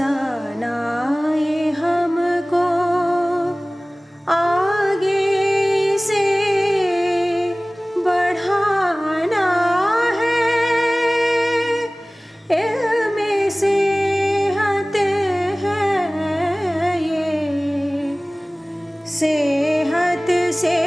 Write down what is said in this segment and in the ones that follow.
खजाना ये हमको आगे से बढ़ाना है, इल्मे सेहत है ये, सेहत से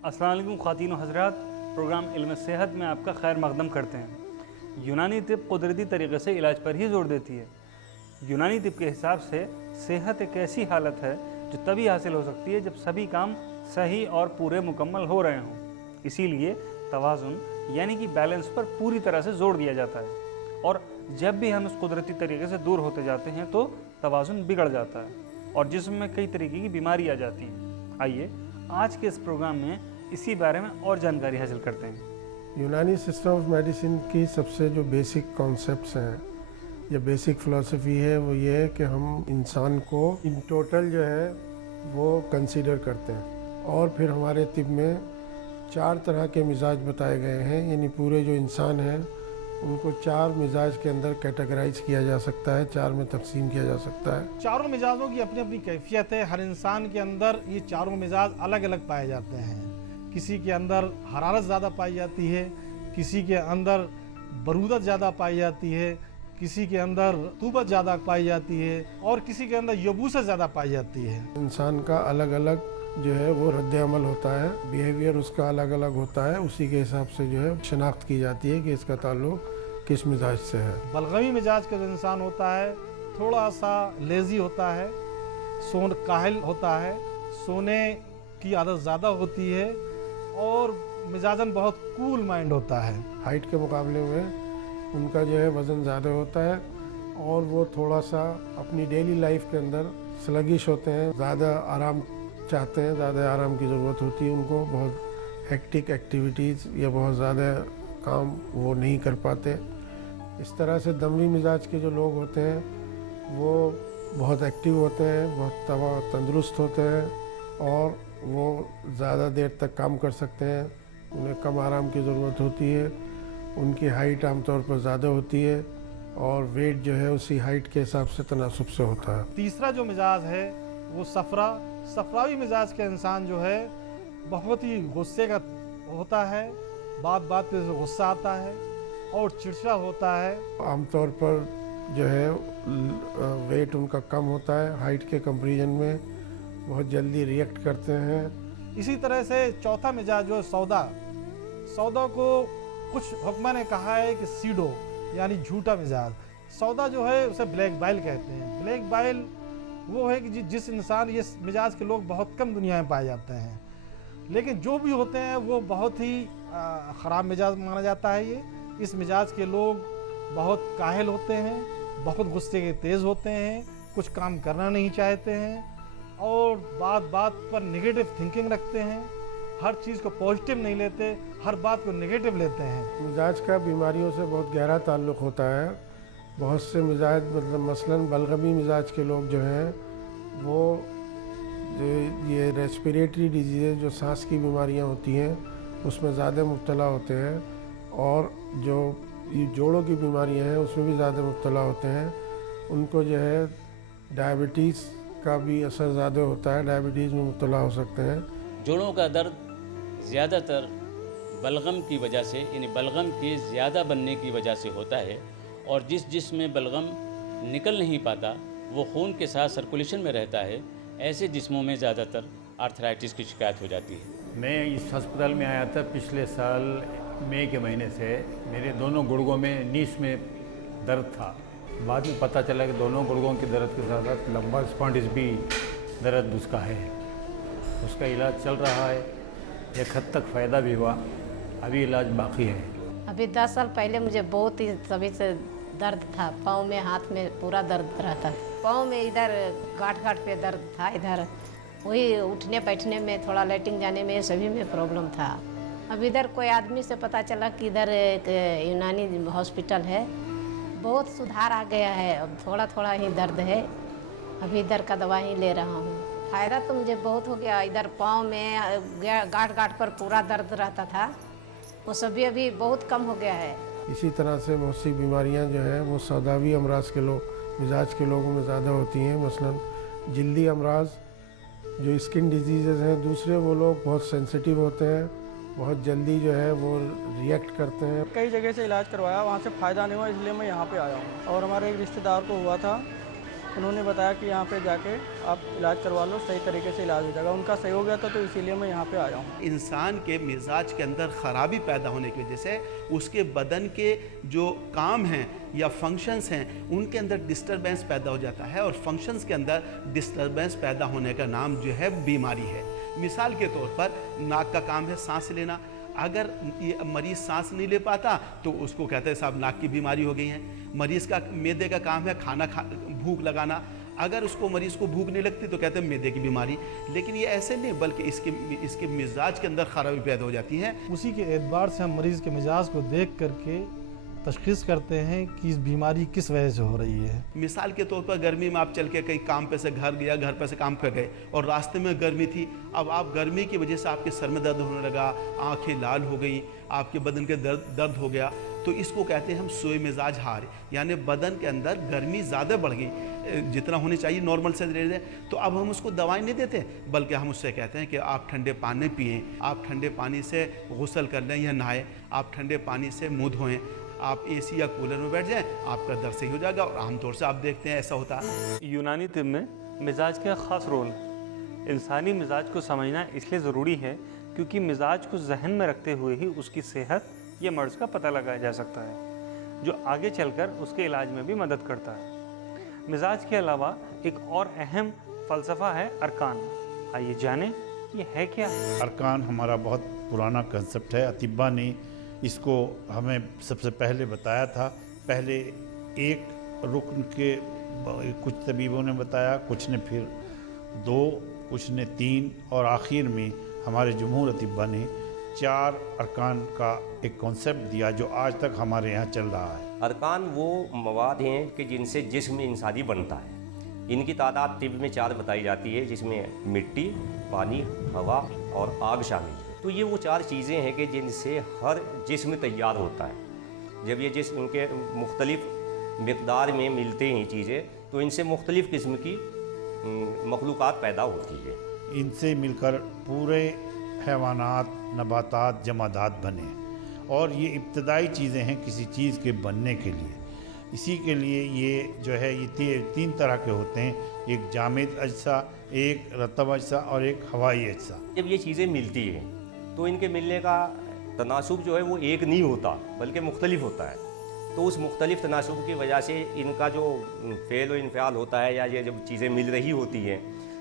अस्सलाम वालेकुम ख़वातीन व हज़रात, प्रोग्राम इल्म सेहत में आपका खैर मक़दम करते हैं। यूनानी तिब कुदरती तरीक़े से इलाज पर ही जोर देती है। यूनानी तिब के हिसाब से सेहत एक ऐसी हालत है जो तभी हासिल हो सकती है जब सभी काम सही और पूरे मुकम्मल हो रहे हों। इसीलिए तवाज़ुन यानी कि बैलेंस पर पूरी तरह से जोर दिया जाता है, और जब भी हम इस कुदरती तरीक़े से दूर होते जाते हैं तो तवाज़ुन बिगड़ जाता है और जिस्म में कई तरीके की बीमारी आ जाती हैं। आइए आज के इस प्रोग्राम में इसी बारे में और जानकारी हासिल करते हैं। यूनानी सिस्टम ऑफ मेडिसिन की सबसे जो बेसिक कॉन्सेप्ट्स हैं या बेसिक फ़िलासफ़ी है वो ये है कि हम इंसान को इन टोटल जो है वो कंसीडर करते हैं, और फिर हमारे तिब में 4 तरह के मिजाज बताए गए हैं। यानी पूरे जो इंसान हैं उनको 4 मिजाज के अंदर कैटेगराइज किया जा सकता है, 4 में तकसीम किया जा सकता है। चारों मिजाजों की अपनी अपनी कैफियत है। हर इंसान के अंदर ये चारों मिजाज अलग अलग पाए जाते हैं। किसी के अंदर हरारत ज़्यादा पाई जाती है, किसी के अंदर बरूदत ज़्यादा पाई जाती है, किसी के अंदर रतूबत ज़्यादा पाई जाती है, और किसी के अंदर यबूसत ज़्यादा पाई जाती है। इंसान का अलग अलग जो है वो रद्द अमल होता है, बिहेवियर उसका अलग अलग होता है। उसी के हिसाब से जो है शनाख्त की जाती है कि इसका ताल्लुक किस मिजाज से है। बलगमी मिजाज का जो इंसान होता है थोड़ा सा लेज़ी होता है, काहिल होता है, सोने की आदत ज़्यादा होती है, और मिजाजन बहुत कूल माइंड होता है। हाइट के मुकाबले में उनका जो है वज़न ज़्यादा होता है, और वो थोड़ा सा अपनी डेली लाइफ के अंदर स्लगिश होते हैं, ज़्यादा आराम चाहते हैं, ज़्यादा आराम की ज़रूरत होती है उनको। बहुत हेक्टिक एक्टिविटीज़ या बहुत ज़्यादा काम वो नहीं कर पाते। इस तरह से दमवी मिजाज के जो लोग होते हैं वो बहुत एक्टिव होते हैं, बहुत तंदुरुस्त होते हैं, और वो ज़्यादा देर तक काम कर सकते हैं। उन्हें कम आराम की ज़रूरत होती है। उनकी हाइट आमतौर पर ज़्यादा होती है, और वेट जो है उसी हाइट के हिसाब से तनासुब से होता है। तीसरा जो मिजाज है वो सफरावी मिजाज का इंसान जो है बहुत ही गुस्से का होता है, बात बात पे गुस्सा आता है और चिड़चिड़ा होता है। आमतौर पर जो है वेट उनका कम होता है, हाइट के कंपैरिजन में बहुत जल्दी रिएक्ट करते हैं। इसी तरह से चौथा मिजाज जो है सौदा को कुछ हुक्मा ने कहा है कि सीडो यानी झूठा मिजाज। सौदा जो है उसे ब्लैक बाइल कहते हैं। ब्लैक बाइल वो है कि जिस इंसान ये मिजाज के लोग बहुत कम दुनिया में पाए जाते हैं, लेकिन जो भी होते हैं वो बहुत ही ख़राब मिजाज माना जाता है। इस मिजाज के लोग बहुत काहिल होते हैं, बहुत गुस्से के तेज़ होते हैं, कुछ काम करना नहीं चाहते हैं, और बात बात पर नेगेटिव थिंकिंग रखते हैं, हर चीज़ को पॉजिटिव नहीं लेते, हर बात को नेगेटिव लेते हैं। मिजाज का बीमारियों से बहुत गहरा ताल्लुक़ होता है। बहुत से मिजाज मसलन बलगमी मिजाज के लोग जो हैं वो जो ये रेस्पिरेटरी डिजीज़ जो सांस की बीमारियां होती हैं उसमें ज़्यादा मुब्तला होते हैं, और जो ये जोड़ों की बीमारियां हैं उसमें भी ज़्यादा मुब्तला होते हैं। उनको जो है डायबिटीज़ का भी असर ज़्यादा होता है, डायबिटीज़ में मुब्तला हो सकते हैं। जोड़ों का दर्द ज़्यादातर बलगम की वजह से यानी बलगम के ज़्यादा बनने की वजह से होता है, और जिस जिस्म में बलगम निकल नहीं पाता वो खून के साथ सर्कुलेशन में रहता है, ऐसे जिस्मों में ज़्यादातर आर्थराइटिस की शिकायत हो जाती है। मैं इस अस्पताल में आया था पिछले साल मई के महीने से। मेरे दोनों गुर्गों में नीस में दर्द था। बाद में पता चला कि दोनों गुर्गों के दर्द के साथ साथ लंबा स्पॉन्डिस भी दर्द उसका है। उसका इलाज चल रहा है, एक हद तक फ़ायदा भी हुआ, अभी इलाज बाकी है। अभी 10 साल पहले मुझे बहुत ही सभी से दर्द था, पाँव में हाथ में पूरा दर्द रहता। पाँव में इधर गांठ पे दर्द था, इधर वही उठने बैठने में, थोड़ा लेटिंग जाने में, सभी में प्रॉब्लम था। अब इधर कोई आदमी से पता चला कि इधर एक यूनानी हॉस्पिटल है, बहुत सुधार आ गया है, अब थोड़ा थोड़ा ही दर्द है, अभी इधर का दवा ही ले रहा हूँ। फ़ायदा तो मुझे बहुत हो गया। इधर पाँव में गांठ गांठ पर पूरा दर्द रहता था, वो सभी अभी बहुत कम हो गया है। इसी तरह से बहुत सी बीमारियां जो हैं वो सौदावी अमराज के मिजाज के लोगों में ज़्यादा होती हैं। मसलन जल्दी अमराज, जो स्किन डिजीज़ हैं, दूसरे वो लोग बहुत सेंसिटिव होते हैं, बहुत जल्दी जो है वो रिएक्ट करते हैं। कई जगह से इलाज करवाया, वहाँ से फ़ायदा नहीं हुआ, इसलिए मैं यहाँ पे आया हूँ। और हमारे एक रिश्तेदार को हुआ था, उन्होंने बताया कि यहाँ पे जाके आप इलाज करवा लो, सही तरीके से इलाज हो जाएगा। उनका सही हो गया था, तो इसीलिए मैं यहाँ पे आया हूँ। इंसान के मिजाज के अंदर ख़राबी पैदा होने की वजह से उसके बदन के जो काम हैं या फंक्शंस हैं उनके अंदर डिस्टरबेंस पैदा हो जाता है, और फंक्शंस के अंदर डिस्टरबेंस पैदा होने का नाम जो है बीमारी है। मिसाल के तौर पर नाक का काम है सांस लेना। अगर ये मरीज़ सांस नहीं ले पाता तो उसको कहते हैं साहब नाक की बीमारी हो गई है। मरीज़ का मैदे का काम है भूख लगाना। अगर उसको मरीज़ को भूख नहीं लगती तो कहते हैं मैदे की बीमारी। लेकिन ये ऐसे नहीं, बल्कि इसके मिजाज के अंदर ख़राबी पैदा हो जाती है। उसी के एतबार से हम मरीज़ के मिजाज को देख करके तशख़ीस करते हैं कि इस बीमारी किस वजह से हो रही है। मिसाल के तौर पर गर्मी में आप चल के कहीं काम पे से घर गया, घर पे से काम पे गए और रास्ते में गर्मी थी। अब आप गर्मी की वजह से आपके सर में दर्द होने लगा, आंखें लाल हो गई, आपके बदन के दर्द हो गया, तो इसको कहते हैं हम सोए मिजाज हार, यानी बदन के अंदर गर्मी ज़्यादा बढ़ गई, जितना होनी चाहिए नॉर्मल से दे दें। तो अब हम उसको दवाई नहीं देते, बल्कि हम उससे कहते हैं कि आप ठंडे पानी पिएँ, आप ठंडे पानी से गुस्ल कर लें या नहाएं, आप ठंडे पानी से मुँह धोएँ, आप एसी या कूलर में बैठ जाएं, आपका दर्द सही हो जाएगा। और आमतौर से आप देखते हैं ऐसा होता है। यूनानी तिब में मिजाज का ख़ास रोल है। इंसानी मिजाज को समझना इसलिए ज़रूरी है क्योंकि मिजाज को जहन में रखते हुए ही उसकी सेहत या मर्ज़ का पता लगाया जा सकता है, जो आगे चलकर उसके इलाज में भी मदद करता है। मिजाज के अलावा एक और अहम फ़लसफ़ा है अरकान। आइए जानें ये है क्या। अरकान हमारा बहुत पुराना कंसेप्ट है। अतिब्बा ने इसको हमें सबसे पहले बताया था। पहले एक रुकन के कुछ तबीबों ने बताया, कुछ ने फिर 2, कुछ ने 3 और आखिर में हमारे जमहूर अतिब्बा ने 4 अरकान का एक कॉन्सेप्ट दिया जो आज तक हमारे यहाँ चल रहा है। अरकान वो मवाद हैं कि जिनसे जिस्म इंसानी बनता है। इनकी तादाद तिब में 4 बताई जाती है, जिसमें मिट्टी, पानी, हवा और आग शामिल है। तो ये वो 4 चीज़ें हैं कि जिनसे हर जिस्म तैयार होता है। जब ये जिस्म इनके मुख्तलिफ़ मिक़दार में मिलते हैं चीज़ें, तो इनसे मुख्तलिफ़ किस्म की मखलूक़ात पैदा होती है। इनसे मिलकर पूरे हैवानात, नबातात, जमादात बने, और ये इब्तदाई चीज़ें हैं किसी चीज़ के बनने के लिए। इसी के लिए ये जो है ये 3 तरह के होते हैं, एक जामिद अज्सा, एक रतब अज्सा और एक हवाई अज्सा। जब ये चीज़ें मिलती हैं तो इनके मिलने का तनासुब जो है वो एक नहीं होता, बल्कि मुख्तलिफ होता है। तो उस मुख्तलिफ तनासुब की वजह से इनका जो फ़ेल व इन्फ़ाल होता है, या ये जब चीज़ें मिल रही होती हैं,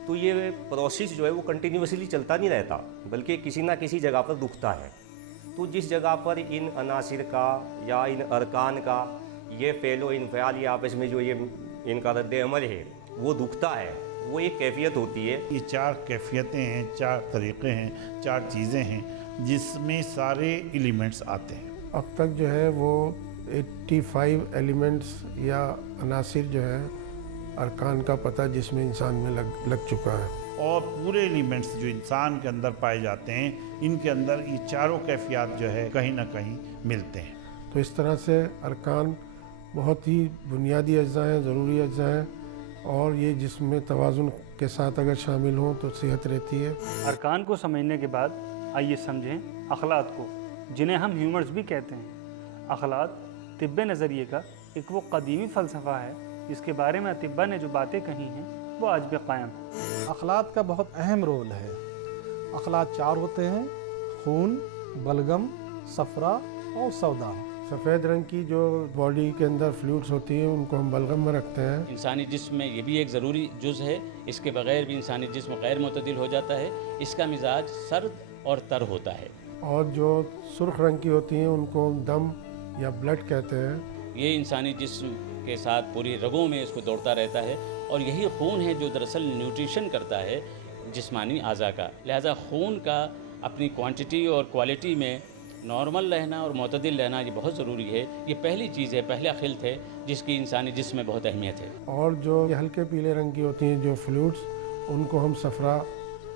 तो ये प्रोसेस जो है वो कंटिन्यूसली चलता नहीं रहता, बल्कि किसी ना किसी जगह पर रुकता है। तो जिस जगह पर इन अनासिर का या इन अरकान का ये फ़ेल व इन्फ़ाल या आपस में जो ये इनका रद्द अमल है वो रुकता है, वो एक कैफियत होती है। ये 4 कैफियतें हैं, 4 तरीक़े हैं, 4 चीज़ें हैं जिसमें सारे एलिमेंट्स आते हैं। अब तक जो है वो 85 एलिमेंट्स या अनासिर जो है अरकान का पता जिसमें इंसान में लग चुका है। और पूरे एलिमेंट्स जो इंसान के अंदर पाए जाते हैं, इनके अंदर ये चारों कैफियत जो है कहीं ना कहीं मिलते हैं। तो इस तरह से अरकान बहुत ही बुनियादी अज्जा हैं, ज़रूरी अज्जा हैं, और ये जिसमें तवाज़ुन के साथ अगर शामिल हों तो सेहत रहती है। अरकान को समझने के बाद आइए समझें अखलात को, जिन्हें हम ह्यूमर्स भी कहते हैं। अखलात तिब्बे नज़रिए का एक वो कदीमी फ़लसफ़ा है जिसके बारे में अतिब्बा ने जो बातें कही हैं वो आज भी कायम है। अखलात का बहुत अहम रोल है। अखलात 4 होते हैं: खून, बलगम, सफ़रा और सौदा। सफ़ेद रंग की जो बॉडी के अंदर फ्लूइड्स होती हैं उनको हम बलगम में रखते हैं। इंसानी जिस्म में ये भी एक ज़रूरी जुज़ है, इसके बग़ैर भी इंसानी जिस्म गैर मुतदिल हो जाता है। इसका मिजाज सर्द और तर होता है। और जो सुर्ख रंग की होती हैं उनको दम या ब्लड कहते हैं। ये इंसानी जिस्म के साथ पूरी रगों में इसको दौड़ता रहता है, और यही खून है जो दरअसल न्यूट्रिशन करता है जिस्मानी आज़ा का। लिहाजा खून का अपनी क्वांटिटी और क्वालिटी में नॉर्मल रहना और معتدل रहना ये बहुत ज़रूरी है। ये पहली चीज़ है, पहला खिल्त है जिसकी इंसानी जिस्म में बहुत अहमियत है। और जो हल्के पीले रंग की होती हैं जो फ्लूइड्स, उनको हम सफ़रा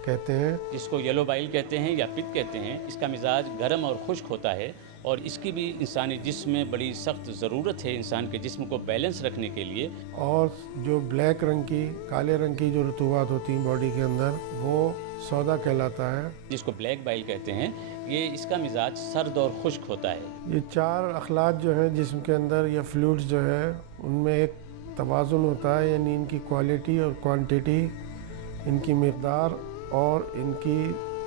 कहते हैं। जिसको येलो बाइल कहते हैं या पित्त कहते हैं। इसका मिजाज गर्म और खुश्क होता है और इसकी भी इंसानी जिस्म में बड़ी सख्त ज़रूरत है इंसान के जिस्म को बैलेंस रखने के लिए। और जो ब्लैक रंग की, काले रंग की जो रतूबात होती हैं बॉडी के अंदर, वो सौदा कहलाता है। जिसको ब्लैक बाइल कहते हैं, ये इसका मिजाज सर्द और खुश्क होता है। ये 4 अखलात जो हैं जिस्म के अंदर या फ्लूइड्स जो है, उनमें एक तवाज़ुन होता है, यानी इनकी क्वालिटी और क्वांटिटी, इनकी मिक़दार और इनकी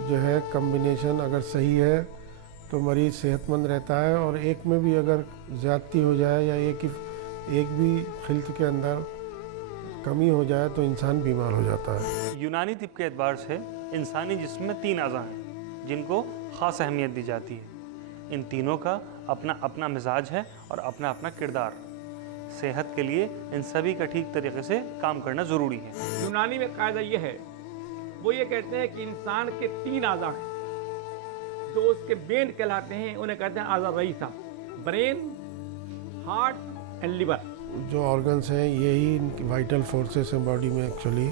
जो है कम्बिनेशन अगर सही है तो मरीज़ सेहतमंद रहता है। और एक में भी अगर ज़्यादती हो जाए या एक भी खिल्त के अंदर कमी हो जाए तो इंसान बीमार हो जाता है। यूनानी तिब के एतबार से इंसानी जिस्म में 3 अज़ा हैं जिनको ख़ास अहमियत दी जाती है। इन तीनों का अपना अपना मिजाज है और अपना अपना किरदार। सेहत के लिए इन सभी का ठीक तरीके से काम करना ज़रूरी है। यूनानी में कायदा ये है, वो ये कहते हैं कि इंसान के 3 आज़ा हैं जो उसके बेन कहलाते हैं, उन्हें कहते हैं आज़ा रईसा, ब्रेन, हार्ट एंड लिवर। जो ऑर्गन्स हैं यही इनकी वाइटल फोर्सेस हैं बॉडी में एक्चुअली।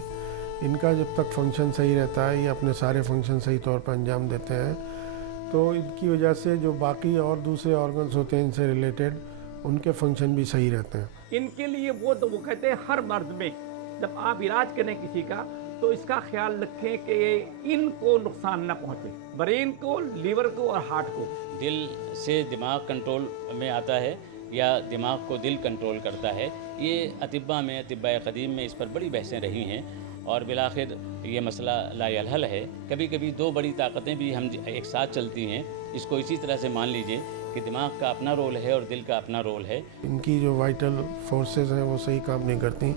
इनका जब तक फंक्शन सही रहता है, ये अपने सारे फंक्शन सही तौर पर अंजाम देते हैं, तो इनकी वजह से जो बाकी और दूसरे ऑर्गन्स होते हैं इनसे रिलेटेड, उनके फंक्शन भी सही रहते हैं। इनके लिए वो कहते हैं हर मर्ज में जब आप इलाज करें किसी का तो इसका ख्याल रखें कि इनको नुकसान न पहुंचे, ब्रेन को, लीवर को और हार्ट को। दिल से दिमाग कंट्रोल में आता है या दिमाग को दिल कंट्रोल करता है। ये अतिब्बा में, अतिब्बा क़दीम में इस पर बड़ी बहसें रही हैं और बिलाखिर ये मसला लायलहल है। कभी कभी 2 बड़ी ताकतें भी हम एक साथ चलती हैं। इसको इसी तरह से मान लीजिए कि दिमाग का अपना रोल है और दिल का अपना रोल है। इनकी जो वाइटल फोर्सेस हैं वो सही काम नहीं करती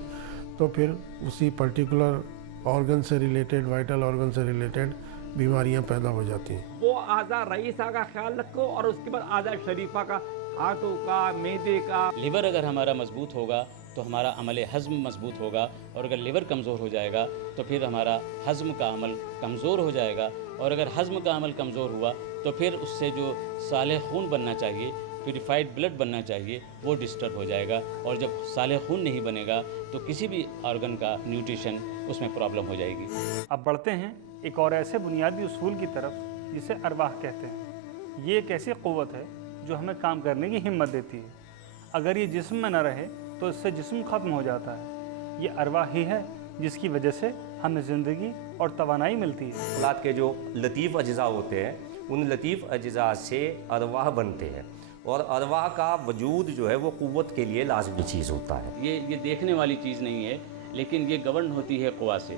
तो फिर उसी पर्टिकुलर ऑर्गन से रिलेटेड, वाइटल ऑर्गन से रिलेटेड बीमारियां पैदा हो जाती हैं। वो आज़ा रईसा का ख्याल रखो और उसके बाद आज़ा शरीफा का, हाथों का, मैदे का। लिवर अगर हमारा मजबूत होगा तो हमारा अमल हज़म मजबूत होगा और अगर लिवर कमज़ोर हो जाएगा तो फिर हमारा हज़म का अमल कमज़ोर हो जाएगा और अगर हज़म का अमल कमज़ोर हुआ तो फिर उससे जो साले खून बनना चाहिए, प्यूरिफाइड ब्लड बनना चाहिए, वो डिस्टर्ब हो जाएगा। और जब साले खून नहीं बनेगा तो किसी भी ऑर्गन का न्यूट्रिशन उसमें प्रॉब्लम हो जाएगी। अब बढ़ते हैं एक और ऐसे बुनियादी उसूल की तरफ जिसे अरवाह कहते हैं। ये एक ऐसी क़ुव्वत है जो हमें काम करने की हिम्मत देती है। अगर ये जिस्म में न रहे तो इससे जिस्म ख़त्म हो जाता है। ये अरवाह ही है जिसकी वजह से हमें ज़िंदगी और तवानाई मिलती है। औलाद के जो लतीफ़ अज्ज़ा होते हैं, उन लतीफ़ अज्ज़ा से अरवाह बनते हैं और अरवाह का वजूद जो है वो क़ुव्वत के लिए लाज़मी चीज़ होता है। ये देखने वाली चीज़ नहीं है, लेकिन ये गवर्न होती है क़ुवा से।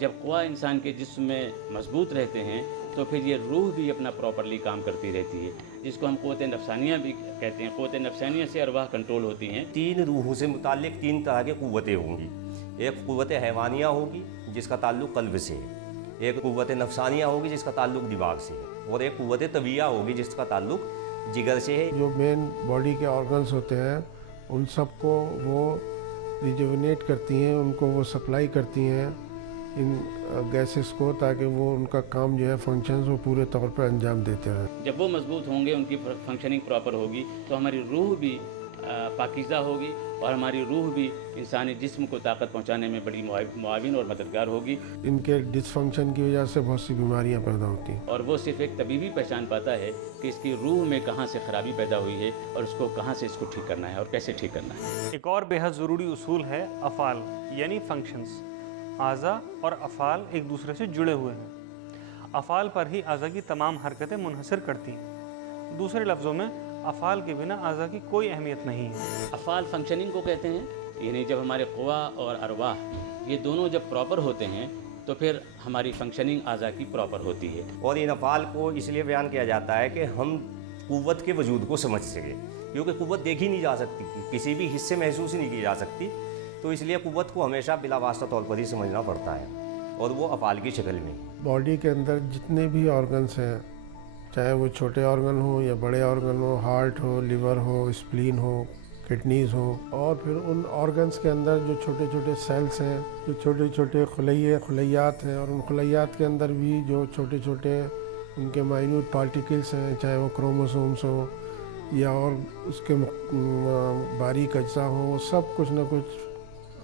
जब क़ुवा इंसान के जिस्म में मजबूत रहते हैं तो फिर ये रूह भी अपना प्रॉपरली काम करती रहती है, जिसको हम क़ुव्वत नफ़सानिया भी कहते हैं। क़ुव्वत नफ़सानिया से अरवाह कंट्रोल होती हैं। 3 रूहों से मुताल्लिक़ 3 तरह की क़ुव्वतें होंगी। एक क़ुव्वत हैवानिया होगी जिसका ताल्लुक़ क़ल्ब से है, एक क़ुव्वत नफ़सानिया होगी जिसका ताल्लुक़ दिमाग से है, और एक क़ुव्वत तविया होगी जिसका ताल्लुक़ जिगर से है। जो मेन बॉडी के ऑर्गन्स होते हैं उन सबको वो रिजुविनेट करती हैं, उनको वो सप्लाई करती हैं इन गैसेस को, ताकि वो उनका काम जो है फंक्शंस वो पूरे तौर पर अंजाम देते हैं। जब वो मजबूत होंगे, उनकी फंक्शनिंग प्रॉपर होगी तो हमारी रूह भी पाकीज़ा होगी और हमारी रूह भी इंसानी जिस्म को ताकत पहुंचाने में बड़ी मुआविन और मददगार होगी। इनके डिसफंक्शन की वजह से बहुत सी बीमारियां पैदा होती हैं और वो सिर्फ एक तबीबी पहचान पाता है कि इसकी रूह में कहाँ से ख़राबी पैदा हुई है और उसको कहाँ से इसको ठीक करना है और कैसे ठीक करना है। एक और बेहद ज़रूरी उसूल है अफ़ाल यानी फंक्शंस। आज़ा और अफ़ाल एक दूसरे से जुड़े हुए हैं। अफ़ाल पर ही आज़ा की तमाम हरकतें मुनहसर करती हैं। दूसरे लफ्ज़ों में अफ़ाल के बिना आज़ा की कोई अहमियत नहीं है। अफ़ाल फंक्शनिंग को कहते हैं, यानी जब हमारे क़ुवा और अरवाह ये दोनों जब प्रॉपर होते हैं तो फिर हमारी फंक्शनिंग आज़ा की प्रॉपर होती है। और इन अफ़ाल को इसलिए बयान किया जाता है कि हम क़ुव्वत के वजूद को समझ सकें, क्योंकि क़ुव्वत देखी नहीं जा सकती, किसी भी हिस्से महसूस नहीं की जा सकती, तो इसलिए क़ुव्वत को हमेशा बिला वास्ता तौर पर ही समझना पड़ता है और वो अफ़ाल की शक्ल में। बॉडी के अंदर जितने भी ऑर्गन्स हैं, चाहे वो छोटे ऑर्गन हो या बड़े ऑर्गन हो, हार्ट हो, लिवर हो, स्प्लीन हो, किडनीज़ हो, और फिर उन ऑर्गन्स के अंदर जो छोटे छोटे सेल्स हैं, जो छोटे छोटे खलैयात हैं, और उन खलैयात के अंदर भी जो छोटे छोटे उनके माइन्यूट पार्टिकल्स हैं, चाहे वो क्रोमोसोम्स हो या और उसके बारीक अज्जा हो, वो सब कुछ ना कुछ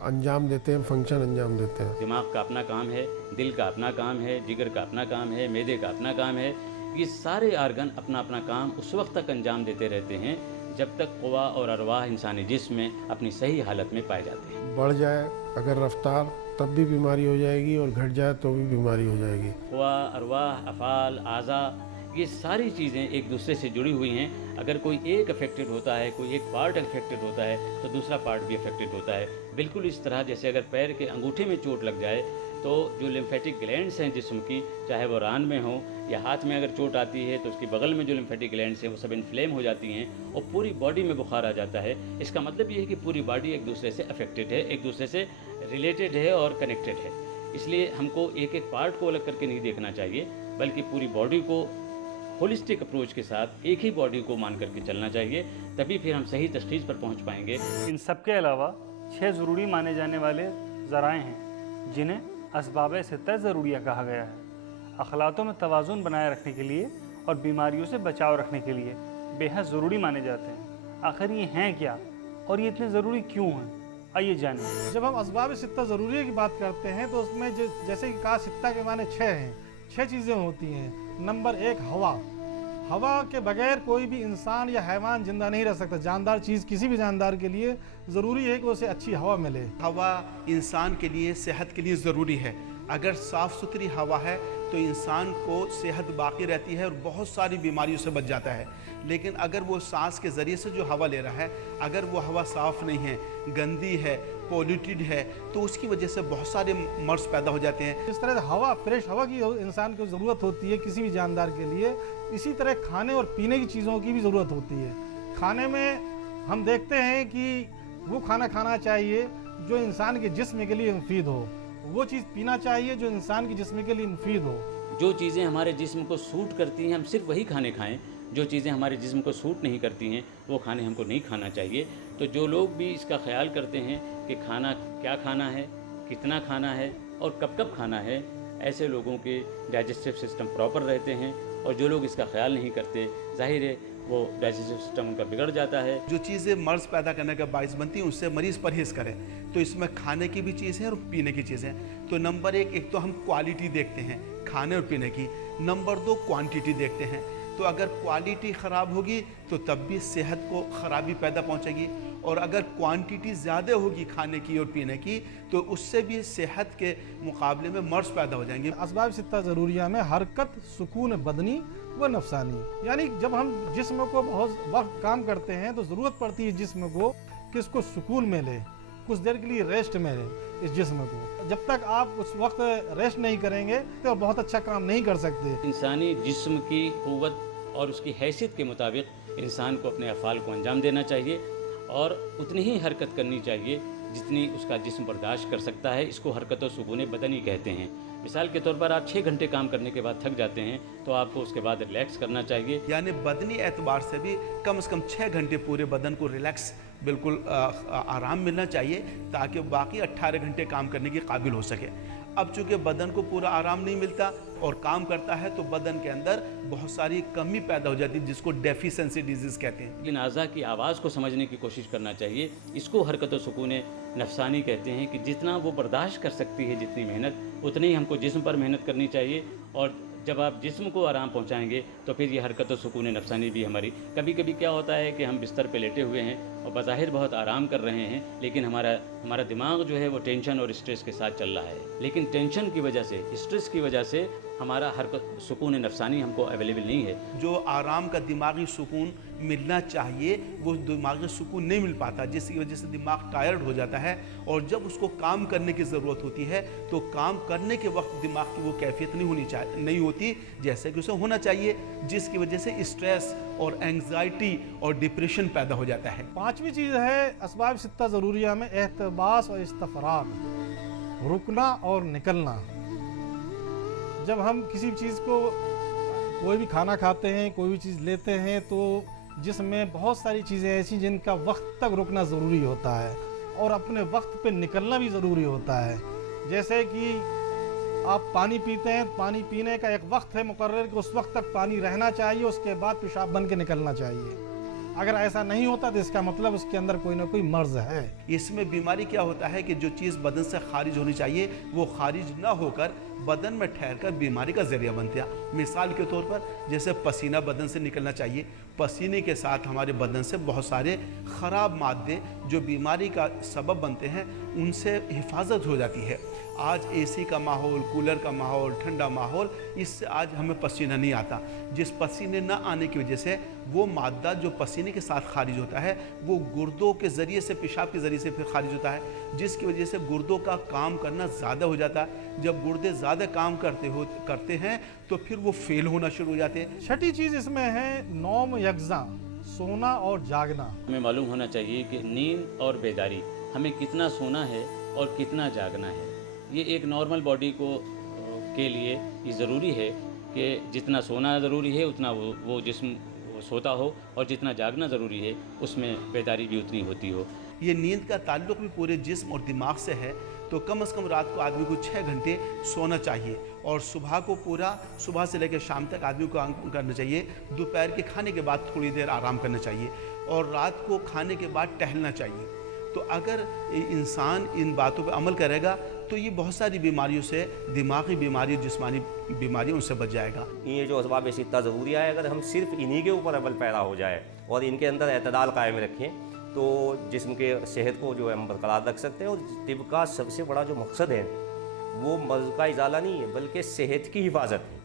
अंजाम देते हैं, फंक्शन अंजाम देते हैं। दिमाग का अपना काम है, दिल का अपना काम है, जिगर का अपना काम है, मैदे का अपना काम है। ये सारे आर्गन अपना अपना काम उस वक्त तक अंजाम देते रहते हैं जब तक क़ुवा और अरवाह इंसानी जिस्म में अपनी सही हालत में पाए जाते हैं। बढ़ जाए अगर रफ्तार तब भी बीमारी हो जाएगी, और घट जाए तो भी बीमारी हो जाएगी। क़ुवा, अरवाह, अफ़ाल, आज़ा, ये सारी चीज़ें एक दूसरे से जुड़ी हुई हैं। अगर कोई एक अफेक्टेड होता है, कोई एक पार्ट अफेक्टेड होता है तो दूसरा पार्ट भी अफेक्टेड होता है। बिल्कुल इस तरह जैसे अगर पैर के अंगूठे में चोट लग जाए तो जो लिम्फेटिक ग्लैंड्स हैं जिस्म की, चाहे वो रान में हो या हाथ में अगर चोट आती है तो उसकी बगल में जो लिम्फेटिक ग्लैंड्स हैं वो सब इन्फ्लेम हो जाती हैं और पूरी बॉडी में बुखार आ जाता है। इसका मतलब ये है कि पूरी बॉडी एक दूसरे से अफेक्टेड है, एक दूसरे से रिलेटेड है और कनेक्टेड है। इसलिए हमको एक एक पार्ट को अलग करके नहीं देखना चाहिए, बल्कि पूरी बॉडी को होलिस्टिक अप्रोच के साथ एक ही बॉडी को मान करके चलना चाहिए, तभी फिर हम सही तशख़ीस पर पहुंच पाएंगे। इन सब के अलावा 6 ज़रूरी माने जाने वाले ज़राए हैं जिन्हें असबाब सित्ता ज़रूरिया कहा गया है। अखलातों में तवाज़ुन बनाए रखने के लिए और बीमारियों से बचाव रखने के लिए बेहद ज़रूरी माने जाते हैं। आखिर ये हैं क्या और ये इतने ज़रूरी क्यों हैं, आइए जानें। जब हम असबाब सित्ता ज़रूरी की बात करते हैं तो उसमें जैसे कि कहा सित्ता के माने 6 हैं, 6 चीज़ें होती हैं। नंबर 1 हवा। हवा के बगैर कोई भी इंसान या हैवान जिंदा नहीं रह सकता। जानदार चीज़ किसी भी जानदार के लिए ज़रूरी है कि उसे अच्छी हवा मिले। हवा इंसान के लिए, सेहत के लिए ज़रूरी है। अगर साफ़ सुथरी हवा है तो इंसान को सेहत बाकी रहती है और बहुत सारी बीमारियों से बच जाता है। लेकिन अगर वो सांस के ज़रिए से जो हवा ले रहा है, अगर वो हवा साफ़ नहीं है, गंदी है, पॉल्यूटेड है, तो उसकी वजह से बहुत सारे मर्ज़ पैदा हो जाते हैं। इस तरह हवा, फ्रेश हवा की इंसान को ज़रूरत होती है किसी भी जानदार के लिए। इसी तरह खाने और पीने की चीज़ों की भी ज़रूरत होती है। खाने में हम देखते हैं कि वो खाना खाना चाहिए जो इंसान के जिस्म के लिए मुफीद हो, वो चीज़ पीना चाहिए जो इंसान के जिस्म के लिए मुफीद हो। जो चीज़ें हमारे जिस्म को सूट करती हैं हम सिर्फ वही खाने खाएं, जो चीज़ें हमारे जिस्म को सूट नहीं करती हैं वो खाने हमको नहीं खाना चाहिए। तो जो लोग भी इसका ख्याल करते हैं कि खाना क्या खाना है, कितना खाना है और कब कब खाना है, ऐसे लोगों के डाइजेस्टिव सिस्टम प्रॉपर रहते हैं। और जो लोग इसका ख्याल नहीं करते, जाहिर है वो डाइजेस्टिव सिस्टम उनका बिगड़ जाता है। जो चीज़ें मर्ज़ पैदा करने का बायस बनती हैं उससे मरीज़ परहेज़ करें। तो इसमें खाने की भी चीज़ है और पीने की चीज़ है। तो नंबर 1 एक तो हम क्वालिटी देखते हैं खाने और पीने की। नंबर 2 क्वांटिटी देखते हैं। तो अगर क्वालिटी ख़राब होगी तो तब भी सेहत को ख़राबी पैदा पहुंचेगी, और अगर क्वांटिटी ज़्यादा होगी खाने की और पीने की तो उससे भी सेहत के मुकाबले में मर्ज़ पैदा हो जाएंगे। असबाब सित्ता ज़रूरिया में हरकत, सुकून बदनी व नफसानी, यानी जब हम जिस्म को बहुत वक्त काम करते हैं तो ज़रूरत पड़ती है जिस्म को कि इसको सुकून मिले, कुछ देर के लिए रेस्ट मिले इस जिस्म को। जब तक आप उस वक्त रेस्ट नहीं करेंगे तो बहुत अच्छा काम नहीं कर सकते। इंसानी जिस्म की क़ुव्वत और उसकी हैसियत के मुताबिक इंसान को अपने अफ़ाल को अंजाम देना चाहिए और उतनी ही हरकत करनी चाहिए जितनी उसका जिस्म बर्दाश्त कर सकता है। इसको हरकत और सुकून बदनी कहते हैं। मिसाल के तौर पर आप 6 घंटे काम करने के बाद थक जाते हैं तो आपको उसके बाद रिलैक्स करना चाहिए। यानी बदनी एतबार से भी कम से कम 6 घंटे पूरे बदन को रिलैक्स, बिल्कुल आराम मिलना चाहिए ताकि बाकी 18 घंटे काम करने के काबिल हो सके। अब चूँकि बदन को पूरा आराम नहीं मिलता और काम करता है तो बदन के अंदर बहुत सारी कमी पैदा हो जाती है जिसको डेफिशिएंसी डिजीज़ कहते हैं। इन आज़ा की आवाज़ को समझने की कोशिश करना चाहिए। इसको हरकत व सुकून नफसानी कहते हैं कि जितना वो बर्दाश्त कर सकती है जितनी मेहनत, उतनी ही हमको जिस्म पर मेहनत करनी चाहिए। और जब आप जिस्म को आराम पहुंचाएंगे तो फिर ये हरकत व सुकून नफसानी भी हमारी। कभी कभी क्या होता है कि हम बिस्तर पे लेटे हुए हैं और बज़ाहिर बहुत आराम कर रहे हैं, लेकिन हमारा दिमाग जो है वो टेंशन और स्ट्रेस के साथ चल रहा है। लेकिन टेंशन की वजह से, स्ट्रेस की वजह से हमारा हरकत सुकून नफसानी हमको अवेलेबल नहीं है। जो आराम का दिमागी सुकून मिलना चाहिए वो दिमागी सुकून नहीं मिल पाता, जिसकी वजह से दिमाग टायर्ड हो जाता है। और जब उसको काम करने की ज़रूरत होती है तो काम करने के वक्त दिमाग की वो कैफियत नहीं होती जैसे कि उसे होना चाहिए, जिसकी वजह से स्ट्रेस और एंग्जाइटी और डिप्रेशन पैदा हो जाता है। 5वीं चीज़ है असबाब सित्ता ज़रूरिया में एहतबास और इस्तफराग, रुकना और निकलना। जब हम किसी चीज़ को, कोई भी खाना खाते हैं, कोई भी चीज़ लेते हैं तो जिसमें बहुत सारी चीज़ें ऐसी जिनका वक्त तक रुकना ज़रूरी होता है और अपने वक्त पे निकलना भी ज़रूरी होता है। जैसे कि आप पानी पीते हैं, पानी पीने का एक वक्त है मुकर्रर कि उस वक्त तक पानी रहना चाहिए, उसके बाद पेशाब बन के निकलना चाहिए। अगर ऐसा नहीं होता तो इसका मतलब उसके अंदर कोई ना कोई मर्ज है। इसमें बीमारी क्या होता है कि जो चीज़ बदन से खारिज होनी चाहिए वो खारिज ना होकर बदन में ठहरकर बीमारी का जरिया बनती है। मिसाल के तौर पर जैसे पसीना बदन से निकलना चाहिए, पसीने के साथ हमारे बदन से बहुत सारे ख़राब मादे जो बीमारी का सबब बनते हैं उनसे हिफाजत हो जाती है। आज एसी का माहौल, कूलर का माहौल, ठंडा माहौल, इससे आज हमें पसीना नहीं आता। जिस पसीने न आने की वजह से वो मादा जो पसीने के साथ खारिज होता है वो गुर्दों के ज़रिए से, पेशाब के ज़रिए से फिर खारिज होता है, जिसकी वजह से गुर्दों का काम करना ज़्यादा हो जाता है। जब गुर्दे ज़्यादा काम करते हैं तो फिर वो फेल होना शुरू हो जाते हैं। छठी चीज़ इसमें है नौम यकज़ा, सोना और जागना। हमें मालूम होना चाहिए कि नींद और बेदारी, हमें कितना सोना है और कितना जागना है। ये एक नॉर्मल बॉडी के लिए ये ज़रूरी है कि जितना सोना ज़रूरी है उतना वो जिस्म सोता हो, और जितना जागना ज़रूरी है उसमें बेदारी भी उतनी होती हो। ये नींद का ताल्लुक़ भी पूरे जिस्म और दिमाग से है, तो कम से कम रात को आदमी को 6 घंटे सोना चाहिए, और सुबह से लेकर शाम तक आदमी को काम करना चाहिए। दोपहर के खाने के बाद थोड़ी देर आराम करना चाहिए, और रात को खाने के बाद टहलना चाहिए। तो अगर इंसान इन बातों पर अमल करेगा तो ये बहुत सारी बीमारियों से, दिमागी बीमारी, जिस्मानी बीमारियों से बच जाएगा। ये जो असबाब इतना ज़रूरी है, अगर हम सिर्फ इन्हीं के ऊपर अमल पैदा हो जाए और इनके अंदर एतदाल कायम रखें तो जिस्म के सेहत को जो है हम बरकरार रख सकते हैं। और तिब का सबसे बड़ा जो मकसद है वो मर्ज़ का इजाला नहीं है बल्कि सेहत की हिफाजत है।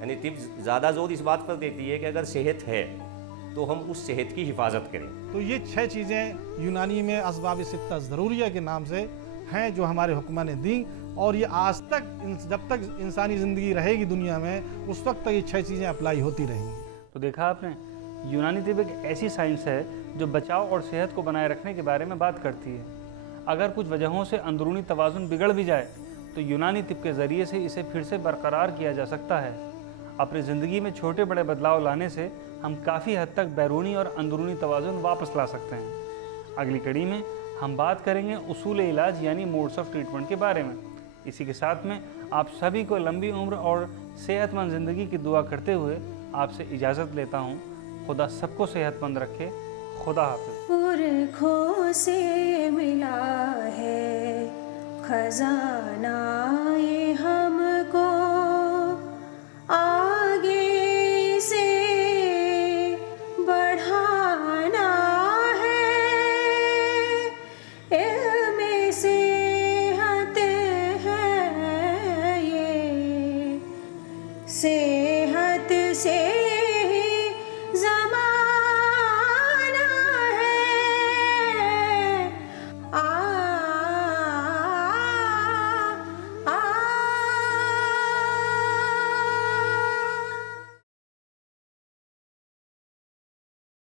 यानी तिब ज़्यादा जोर इस बात पर देती है कि अगर सेहत है तो हम उस सेहत की हिफाजत करें। तो ये 6 चीज़ें यूनानी में असबाब सित्ता ज़रूरिया के नाम से हैं जो हमारे हुक्मा ने दी, और ये आज तक जब तक इंसानी ज़िंदगी रहेगी दुनिया में उस वक्त तक ये 6 चीज़ें अप्लाई होती रहेंगी। तो देखा आपने, यूनानी तिब एक ऐसी साइंस है जो बचाव और सेहत को बनाए रखने के बारे में बात करती है। अगर कुछ वजहों से अंदरूनी तवाज़ुन बिगड़ भी जाए तो यूनानी तिब के ज़रिए से इसे फिर से बरकरार किया जा सकता है। अपनी ज़िंदगी में छोटे बड़े बदलाव लाने से हम काफ़ी हद तक बैरूनी और अंदरूनी तवाज़ुन वापस ला सकते हैं। अगली कड़ी में हम बात करेंगे उसूल इलाज यानी मोड्स ऑफ ट्रीटमेंट के बारे में। इसी के साथ में आप सभी को लंबी उम्र और सेहतमंद ज़िंदगी की दुआ करते हुए आपसे इजाज़त लेता हूँ। खुदा सबको सेहतमंद रखे। खुदा हाफ़िज़। पुरखों से मिला है खजाना ये हमको, आगे से बढ़ाना है। इल्म सेहत है ये, सेहत से